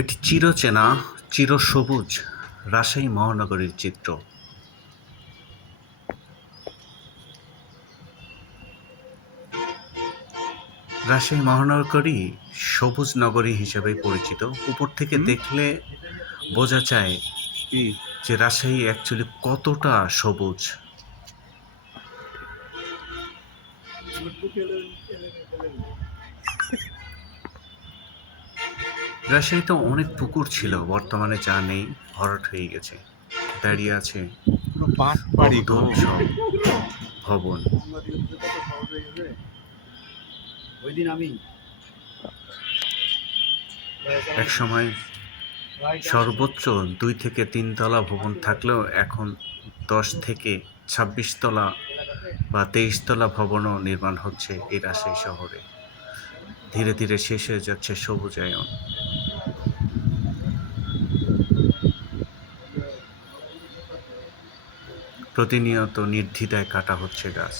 এটি চিরচেনা, চিরসবুজ রাজশাহী মহানগরীর চিত্র। রাজশাহী মহানগরী সবুজ নগরী হিসেবেই পরিচিত। উপর থেকে দেখলে বোঝা যায় কি যে রাজশাহী অ্যাকচুয়ালি কতটা সবুজ। রাজশাহীতে অনেক পুকুর ছিল, বর্তমানে যা নেই, ভরাট হয়ে গেছে। দাঁড়িয়ে আছে পুরো পাট বাড়ি গো। বহুতল সব ভবন। ওইদিন আমি একসময় সর্বোচ্চ 2 থেকে 3 তলা ভবন থাকলেও এখন 10 থেকে 26 তলা বা 23 তলা ভবনও নির্মাণ হচ্ছে এই রাজশাহী শহরে। ধীরে ধীরে শেষ হয়ে যাচ্ছে সবুজায়ন। প্রতিনিয়ত নির্দ্বিধায় কাটা হচ্ছে গাছ।